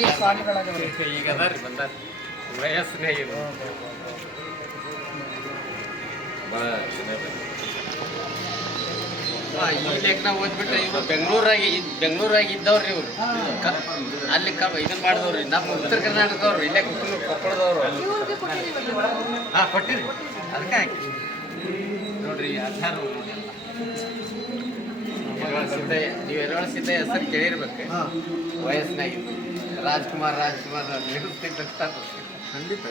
ಈ ಸ್ವಾಮಿಗಳಾಗವ್ರೆ ಈಗ ಅದಾರ್ರಿ ಬಂದಾರ ವಯಸ್ಸನೇ ಇದು ಭಾಳ ಈ ಲೇಖನ ಓದ್ಬಿಟ್ರೆ ಇವರು ಬೆಂಗಳೂರಾಗಿ ಇದ್ದವ್ರಿ ಇವರು ಅಲ್ಲಿ ಇದನ್ನ ಮಾಡಿದವ್ರಿ ನಮ್ಮ ಉತ್ತರ ಕರ್ನಾಟಕದವ್ರು ಇಲ್ಲೇ ಕೊಪ್ಪಳದವ್ರು ಹಾಂ ಕೊಟ್ಟಿರಿ ಅದಕ್ಕೆ ಹಾಕಿ ನೋಡ್ರಿ ಅರ್ಥಾರು ಸಿದ್ದಯ್ಯ ನೀವು ಎಲ್ಲ ಸಿದ್ದಯ್ಯ ಹೆಸರು ಕೇಳಿರ್ಬೇಕು ವಯಸ್ಸಿನಾಗಿ ರಾಜ್ಕುಮಾರ್ ಖಂಡಿತ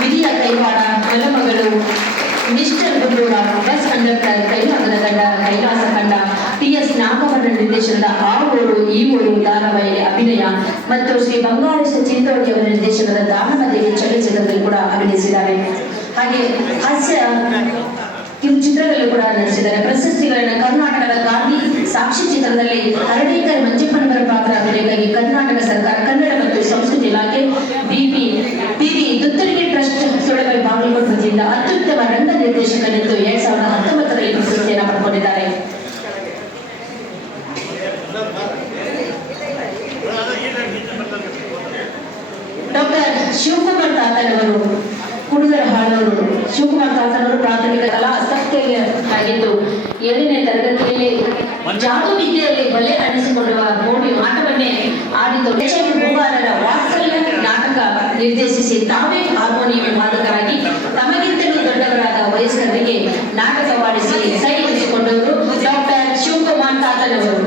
ಹಿರಿಯ ಕೈವಾಡ ಮಲಮಗಳು ಮಿಸ್ಟರ್ ಗುಂಡೂರ ಬಸ್ ಕಂಡಕ್ಟರ್ ಕೈಲಾಸದ ಗಂಡ ಕೈಲಾಸ ಕಂಡ ಟಿ.ಎಸ್. ನಾಗವರ್ಣ ನಿರ್ದೇಶನದ ಆ ಊರು ಈ ಊರು ಧಾರಾವಾಹಿ ಅಭಿನಯ ಮತ್ತು ಶ್ರೀ ಬಂಗಾರೇಶ ಚಿಂತೋಡಿ ಅವರ ನಿರ್ದೇಶನದ ದಾನಮದೇವಿ ಚಲನಚಿತ್ರದಲ್ಲಿ ಕೂಡ ಅಭಿನಯಿಸಿದ್ದಾರೆ. ಹಾಗೆ ಹಾಸ್ಯ ಚಿತ್ರದಲ್ಲೂ ಕೂಡ ನಟಿಸಿದ್ದಾರೆ. ಪ್ರಶಸ್ತಿಗಳನ್ನ ಕರ್ನಾಟಕದ ಗಾಂಧಿ ಸಾಕ್ಷಿ ಚಿತ್ರದಲ್ಲಿ ಹರಡೇಕರ್ ಮಂಜಪ್ಪನವರ ಪಾತ್ರ ಅಭಿನಯಕ್ಕಾಗಿ ಕರ್ನಾಟಕ ಸರ್ಕಾರ ಕನ್ನಡ ಮತ್ತು ಸಂಸ್ಕೃತಿ ಇಲಾಖೆ ಬಿಬಿ ದುತ್ತರಿಗೆ ಟ್ರಸ್ಟ್ ಸೊಳಬೈ ಬಾಗಲಕೋಟೆ ವತಿಯಿಂದ ಅತ್ಯುತ್ತಮ ರಂಗ ನಿರ್ದೇಶಕನೆಂದು 2019ರಲ್ಲಿ ಪ್ರಶಸ್ತಿಯನ್ನು ಪಡೆದುಕೊಂಡಿದ್ದಾರೆ. ಡಾಕ್ಟರ್ ಶಿವಕುಮಾರ್ ತಾತನವರು ಕುಡುಗರ ಹಾಳವರು ಶಿವಕುಮಾರ್ ತಾತನವರು ಪ್ರಾಥಮಿಕ ಕಲಾ ಆಸಕ್ತಿಗೆ ಆಗಿದ್ದು 7ನೇ ತರಗತಿಯಲ್ಲಿ ಜಾದು ವಿದ್ಯೆಯಲ್ಲಿ ಬಲೆ ಅನಿಸಿಕೊಳ್ಳುವ ಮೋಡಿ ಆಟವನ್ನೇ ಆಡಿದ್ದು ಭೂಗಾರರ ವಾತ್ಸಲ್ಯ ನಾಟಕ ನಿರ್ದೇಶಿಸಿ ತಾವೇ ಹಾರ್ಮೋನಿಯಂ ವಾದಕರಾಗಿ ತಮಗಿಂತಲೂ ದೊಡ್ಡವರಾದ ವಯಸ್ಕರಿಗೆ ನಾಟಕವಾಡಿಸಿ ಸೈ ಎನಿಸಿಕೊಂಡವರು ಡಾಕ್ಟರ್ ಶಿವಕುಮಾರ್ ತಾತನವರು.